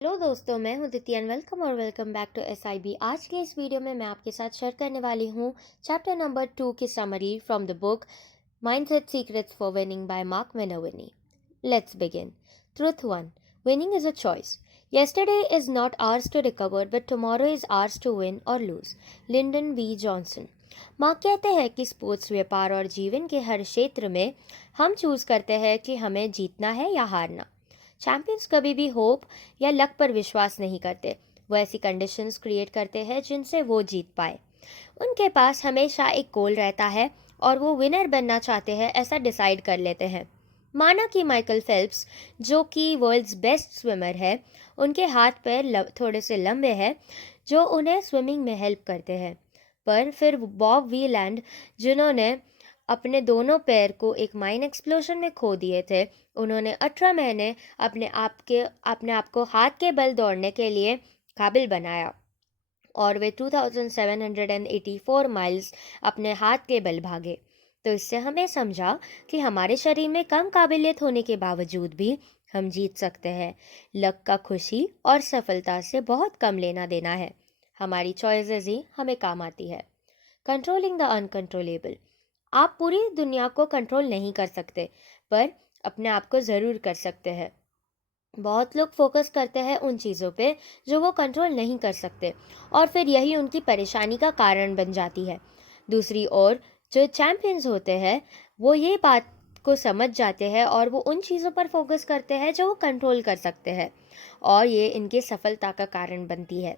Hello दोस्तों, मैं हूं Diti and welcome back to SIB। आज के इस वीडियो में मैं आपके साथ शेयर करने वाली हूं चैप्टर नंबर 2 की summary from the book mindset secrets for winning by Mark मेनोविनी। Let's begin. Truth 1। Winning is a choice. Yesterday is not ours to recover, but tomorrow is ours to win or lose. Lyndon B Johnson. Mark कहते हैं कि sports, व्यापार और जीवन के हर क्षेत्र में हम चूज करते हैं कि हमें जीतना है या हारना। चैंपियंस कभी भी होप या लक पर विश्वास नहीं करते। वो ऐसी कंडीशंस क्रिएट करते हैं जिनसे वो जीत पाए। उनके पास हमेशा एक गोल रहता है और वो विनर बनना चाहते हैं, ऐसा डिसाइड कर लेते हैं। माना कि माइकल फेल्प्स, जो कि वर्ल्ड्स बेस्ट स्विमर है, उनके हाथ पैर थोड़े से लंबे हैं जो उन्हें स्विमिंग में हेल्प करते हैं। पर फिर बॉब वीलैंड, जिन्होंने अपने दोनों पैर को एक माइन एक्सप्लोजन में खो दिए थे, उन्होंने 18 महीने अपने आप को हाथ के बल दौड़ने के लिए काबिल बनाया और वे 2784 माइल्स अपने हाथ के बल भागे। तो इससे हमें समझा कि हमारे शरीर में कम काबिलियत होने के बावजूद भी हम जीत सकते हैं। लक का खुशी और सफलता से बहुत कम लेना देना है। हमारी चॉइसेस ही हमें काम आती है। Controlling the uncontrollable. आप पूरी दुनिया को कंट्रोल नहीं कर सकते, पर अपने आप को ज़रूर कर सकते हैं। बहुत लोग फोकस करते हैं उन चीज़ों पे जो वो कंट्रोल नहीं कर सकते, और फिर यही उनकी परेशानी का कारण बन जाती है। दूसरी ओर जो चैंपियंस होते हैं, वो ये बात को समझ जाते हैं और वो उन चीज़ों पर फोकस करते हैं जो वो कंट्रोल कर सकते हैं, और ये इनकी सफलता का कारण बनती है।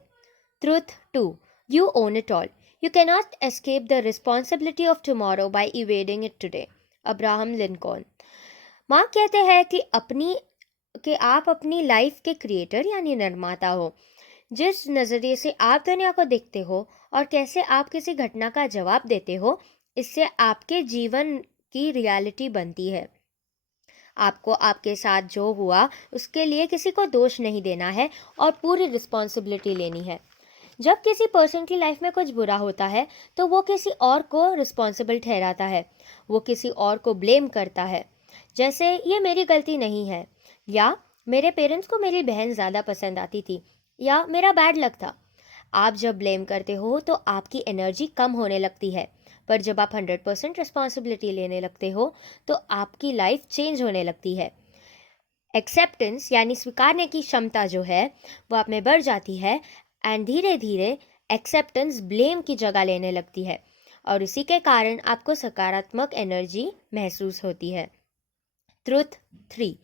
Truth 2. You own it all. You cannot escape the responsibility of tomorrow by evading it today. Abraham Lincoln. Mark कहते हैं कि आप अपनी लाइफ के क्रिएटर यानी निर्माता हो। जिस नज़रिए से आप दुनिया को देखते हो और कैसे आप किसी घटना का जवाब देते हो, इससे आपके जीवन की रियलिटी बनती है। आपको आपके साथ जो हुआ उसके लिए किसी को दोष नहीं देना है और पूरी रिस्पॉन्सिबिलिटी लेनी है। जब किसी पर्सन की लाइफ में कुछ बुरा होता है तो वो किसी और को रिस्पॉन्सिबल ठहराता है, वो किसी और को ब्लेम करता है, जैसे ये मेरी गलती नहीं है, या मेरे पेरेंट्स को मेरी बहन ज़्यादा पसंद आती थी, या मेरा बैड लक था। आप जब ब्लेम करते हो तो आपकी एनर्जी कम होने लगती है, पर जब आप 100% रिस्पॉन्सिबिलिटी लेने लगते हो तो आपकी लाइफ चेंज होने लगती है। एक्सेप्टेंस यानी स्वीकारने की क्षमता जो है वो आप में बढ़ जाती है, एंड धीरे धीरे एक्सेप्टेंस ब्लेम की जगह लेने लगती है, और इसी के कारण आपको सकारात्मक एनर्जी महसूस होती है। Truth 3।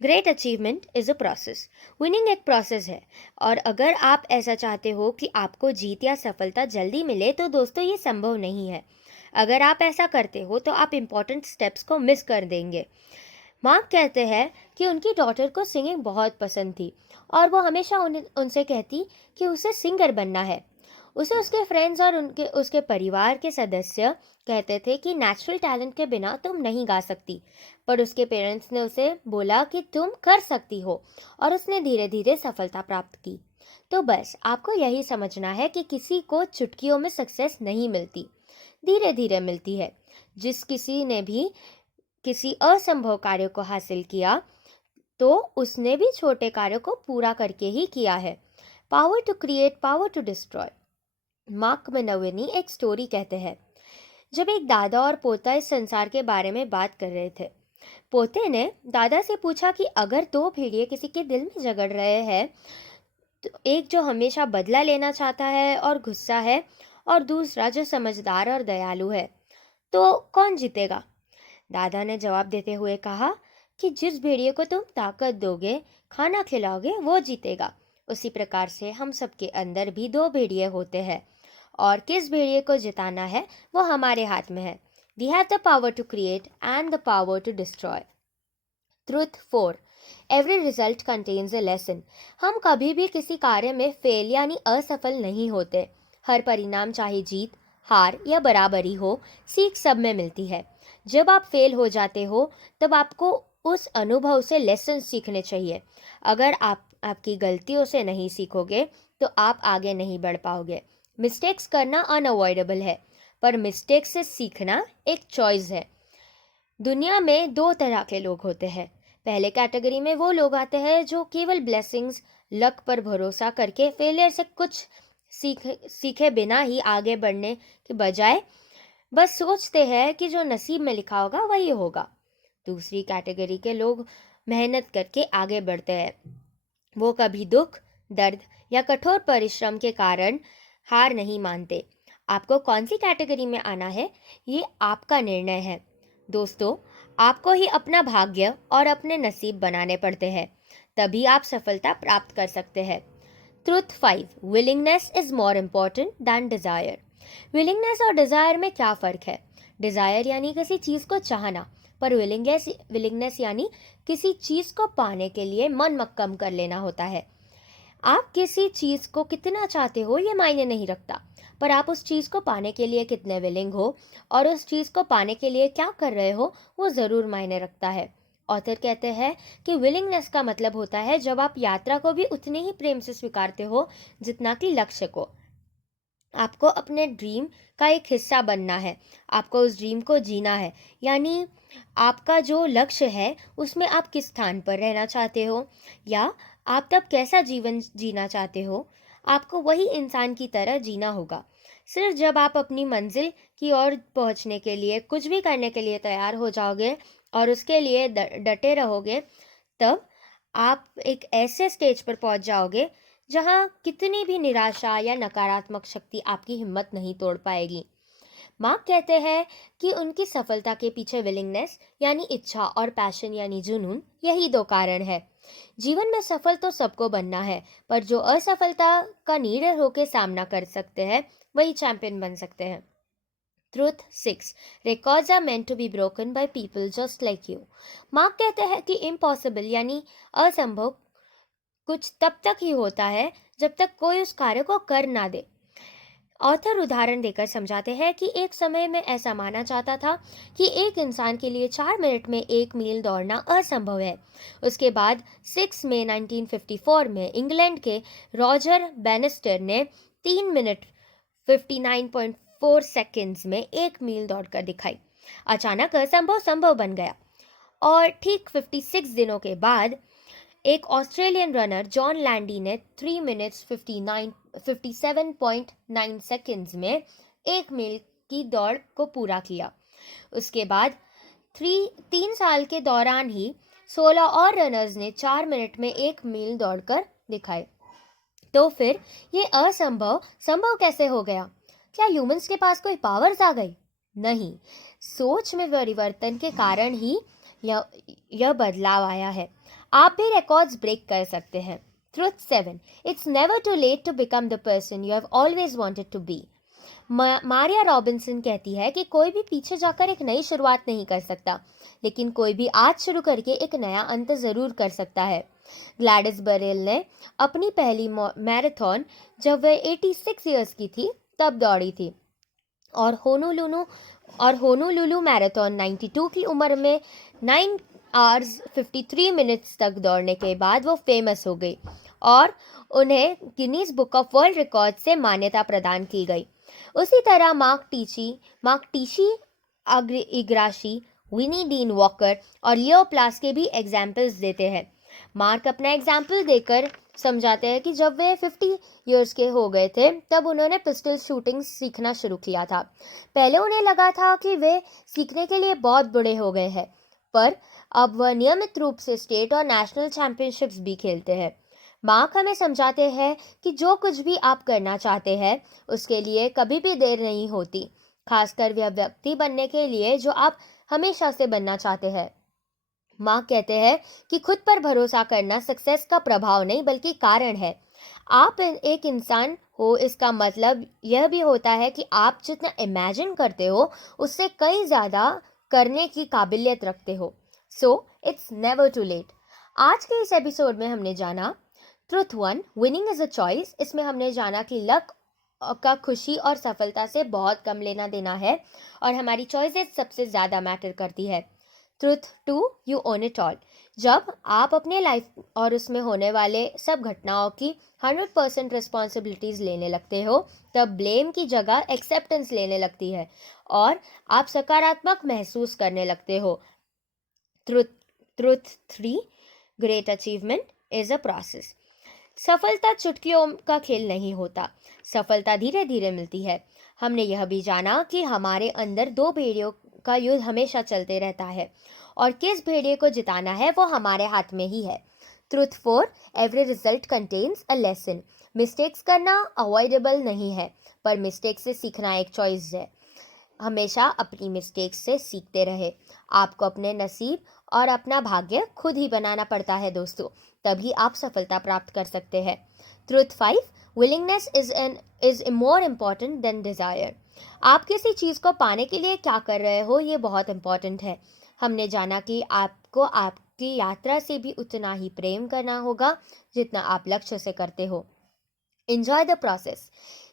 Great achievement is a process. Winning एक प्रोसेस है, और अगर आप ऐसा चाहते हो कि आपको जीत या सफलता जल्दी मिले तो दोस्तों ये संभव नहीं है। अगर आप ऐसा करते हो तो आप इम्पॉर्टेंट स्टेप्स को मिस कर देंगे। मार्क कहते हैं कि उनकी डॉटर को सिंगिंग बहुत पसंद थी, और वो हमेशा उनसे कहती कि उसे सिंगर बनना है। उसे उसके फ्रेंड्स और उसके परिवार के सदस्य कहते थे कि नेचुरल टैलेंट के बिना तुम नहीं गा सकती, पर उसके पेरेंट्स ने उसे बोला कि तुम कर सकती हो, और उसने धीरे धीरे सफलता प्राप्त की। तो बस आपको यही समझना है कि किसी को चुटकियों में सक्सेस नहीं मिलती, धीरे धीरे मिलती है। जिस किसी ने भी किसी असंभव कार्य को हासिल किया, तो उसने भी छोटे कार्यों को पूरा करके ही किया है। Power to create, power to destroy. Mark मेनोविनी एक स्टोरी कहते हैं। जब एक दादा और पोता इस संसार के बारे में बात कर रहे थे, पोते ने दादा से पूछा कि अगर दो भेड़िए किसी के दिल में झगड़ रहे हैं, तो एक जो हमेशा बदला लेना चाहता है और गुस्सा है, और दूसरा जो समझदार और दयालु है, तो कौन जीतेगा? दादा ने जवाब देते हुए कहा कि जिस भेड़िए को तुम ताकत दोगे, खाना खिलाओगे, वो जीतेगा। उसी प्रकार से हम सबके अंदर भी दो भेड़िए होते हैं, और किस भेड़िए को जिताना है वो हमारे हाथ में है। We have the power to create and the power to destroy. Truth 4। Every result contains a lesson. हम कभी भी किसी कार्य में फेल यानी असफल नहीं होते। हर परिणाम, चाहे जीत, हार या बराबरी हो, सीख सब में मिलती है। जब आप फेल हो जाते हो तब आपको उस अनुभव से लेसन सीखने चाहिए। अगर आप आपकी गलतियों से नहीं सीखोगे तो आप आगे नहीं बढ़ पाओगे। मिस्टेक्स करना अनअवॉइडेबल है, पर मिस्टेक से सीखना एक चॉइस है। दुनिया में दो तरह के लोग होते हैं। पहले कैटेगरी में वो लोग आते हैं जो केवल ब्लेसिंग्स, लक पर भरोसा करके फेलियर से कुछ सीखे बिना ही आगे बढ़ने के बजाय बस सोचते हैं कि जो नसीब में लिखा होगा वही होगा। दूसरी कैटेगरी के लोग मेहनत करके आगे बढ़ते हैं। वो कभी दुख, दर्द या कठोर परिश्रम के कारण हार नहीं मानते। आपको कौन सी कैटेगरी में आना है, ये आपका निर्णय है। दोस्तों, आपको ही अपना भाग्य और अपने नसीब बनाने पड़ते हैं, तभी आप सफलता प्राप्त कर सकते हैं। Truth 5, willingness is more important than desire. Willingness और डिजायर में क्या फ़र्क है? डिजायर यानी किसी चीज़ को चाहना, पर विलिंगनेस यानी किसी चीज़ को पाने के लिए मन मक्कम कर लेना होता है। आप किसी चीज़ को कितना चाहते हो ये मायने नहीं रखता, पर आप उस चीज़ को पाने के लिए कितने विलिंग हो और उस चीज़ को पाने के लिए क्या कर रहे हो वो ज़रूर मायने रखता है। ऑथर कहते हैं कि विलिंगनेस का मतलब होता है जब आप यात्रा को भी उतने ही प्रेम से स्वीकारते हो जितना कि लक्ष्य को। आपको अपने ड्रीम का एक हिस्सा बनना है, आपको उस ड्रीम को जीना है, यानी आपका जो लक्ष्य है उसमें आप किस स्थान पर रहना चाहते हो या आप तब कैसा जीवन जीना चाहते हो, आपको वही इंसान की तरह जीना होगा। सिर्फ जब आप अपनी मंजिल की ओर पहुंचने के लिए कुछ भी करने के लिए तैयार हो जाओगे और उसके लिए डटे रहोगे, तब आप एक ऐसे स्टेज पर पहुंच जाओगे जहां कितनी भी निराशा या नकारात्मक शक्ति आपकी हिम्मत नहीं तोड़ पाएगी। मार्क कहते हैं कि उनकी सफलता के पीछे विलिंगनेस यानी इच्छा और पैशन यानी जुनून, यही दो कारण है। जीवन में सफल तो सबको बनना है, पर जो असफलता का निडर होकर सामना कर सकते हैं वही चैंपियन बन सकते हैं। Truth 6, records are meant to be broken by people just like you. Mark कहते हैं कि इम्पॉसिबल यानी असंभव कुछ तब तक ही होता है जब तक कोई उस कार्य को कर ना दे। ऑथर उदाहरण देकर समझाते हैं कि एक समय में ऐसा माना जाता था कि एक इंसान के लिए 4 मिनट में 1 मील दौड़ना असंभव है। उसके बाद 6 मई 1954 में इंग्लैंड के रॉजर बैनिस्टर ने 3 मिनट 59.4 सेकेंड्स में 1 मील दौड़कर दिखाई। अचानक असंभव संभव बन गया और ठीक 56 दिनों के बाद एक ऑस्ट्रेलियन रनर जॉन लैंडी ने 3 मिनट्स 57.9 सेकेंड्स में 1 मील की दौड़ को पूरा किया। उसके बाद 3 साल के दौरान ही 16 और रनर्स ने 4 मिनट में 1 मील दौड़कर दिखाए। तो फिर ये असंभव संभव कैसे हो गया? क्या ह्यूमंस के पास कोई पावर्स आ गई? नहीं, सोच में परिवर्तन के कारण ही यह बदलाव आया है। आप भी रिकॉर्ड्स ब्रेक कर सकते हैं। Truth 7, it's never too late to become the person you have always wanted to be. Maria Robinson कहती है कि कोई भी पीछे जाकर एक नई शुरुआत नहीं कर सकता, लेकिन कोई भी आज शुरू करके एक नया अंत जरूर कर सकता है। ग्लैडिस बरेल ने अपनी पहली मैराथन जब वह 86 ईयर्स की थी तब दौड़ी थी और होनोलुलु मैराथन 92 की उम्र में 9 आवर्स 53 मिनट्स तक दौड़ने के बाद वो फेमस हो गई और उन्हें Guinness book of world record से मान्यता प्रदान की गई। उसी तरह मार्क टीशी इग्राशी, विनी डीन वॉकर और लियो प्लास के भी एग्जाम्पल्स देते हैं। मार्क अपना एग्जाम्पल देकर समझाते हैं कि जब वे 50 इयर्स के हो गए थे तब उन्होंने पिस्टल शूटिंग सीखना शुरू किया था। पहले उन्हें लगा था कि वे सीखने के लिए बहुत बड़े हो गए हैं, पर अब वह नियमित रूप से स्टेट और नेशनल चैंपियनशिप्स भी खेलते हैं। मार्क हमें समझाते हैं कि जो कुछ भी आप करना चाहते हैं उसके लिए कभी भी देर नहीं होती, खासकर वह व्यक्ति बनने के लिए जो आप हमेशा से बनना चाहते हैं। मार्क कहते हैं कि खुद पर भरोसा करना सक्सेस का प्रभाव नहीं बल्कि कारण है। आप एक इंसान हो इसका मतलब यह भी होता है कि आप जितना इमेजिन करते हो उससे कई ज़्यादा करने की काबिलियत रखते हो। So it's never too late. आज के इस एपिसोड में हमने जाना truth 1, winning is a choice. इसमें हमने जाना कि लक का खुशी और सफलता से बहुत कम लेना देना है और हमारी चॉइसेस सबसे ज़्यादा मैटर करती है। Truth 2, you own it all. जब आप अपने लाइफ और उसमें होने वाले सब घटनाओं की 100% रिस्पॉन्सिबिलिटीज लेने लगते हो तब ब्लेम की जगह एक्सेप्टेंस लेने लगती है और आप सकारात्मक महसूस करने लगते हो। Truth 3, great achievement is a process. सफलता चुटकियों का खेल नहीं होता, सफलता धीरे धीरे मिलती है। हमने यह भी जाना कि हमारे अंदर दो भेड़ियों का युद्ध हमेशा चलते रहता है और किस भेड़िए को जिताना है वो हमारे हाथ में ही है। Truth 4, every result contains a lesson. Mistakes करना अवॉइडेबल नहीं है, पर मिस्टेक से सीखना एक चॉइस है। हमेशा अपनी मिस्टेक्स से सीखते रहे। आपको अपने नसीब और अपना भाग्य खुद ही बनाना पड़ता है दोस्तों, तभी आप सफलता प्राप्त कर सकते हैं। Truth 5, willingness is more important than desire. आप किसी चीज़ को पाने के लिए क्या कर रहे हो ये बहुत इम्पॉर्टेंट है। हमने जाना कि आपको आपकी यात्रा से भी उतना ही प्रेम करना होगा जितना आप लक्ष्य से करते हो। Enjoy the process.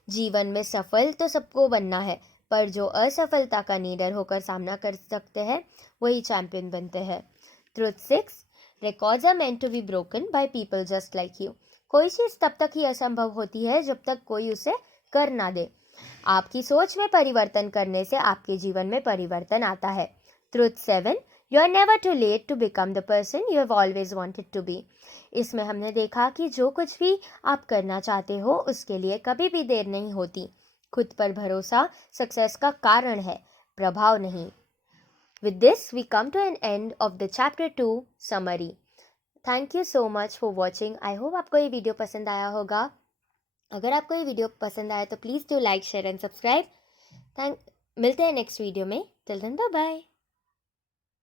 जीवन में सफल तो सबको बनना है, पर जो असफलता का निडर होकर सामना कर सकते हैं वही चैंपियन बनते हैं। Truth 6, records are meant to be broken by people just like you. कोई चीज़ तब तक ही असंभव होती है जब तक कोई उसे कर ना दे। आपकी सोच में परिवर्तन करने से आपके जीवन में परिवर्तन आता है। Truth 7, you are never too late to become the person you have always wanted to be. इसमें हमने देखा कि जो कुछ भी आप करना चाहते हो उसके लिए कभी भी देर नहीं होती। खुद पर भरोसा सक्सेस का कारण है, प्रभाव नहीं। With this, we come to an end of the chapter 2 summary. Thank you so much for watching. I hope आपको ये वीडियो पसंद आया होगा। अगर आपको ये वीडियो पसंद आया तो please do like share and subscribe. Thank मिलते हैं नेक्स्ट वीडियो में। Till then bye bye.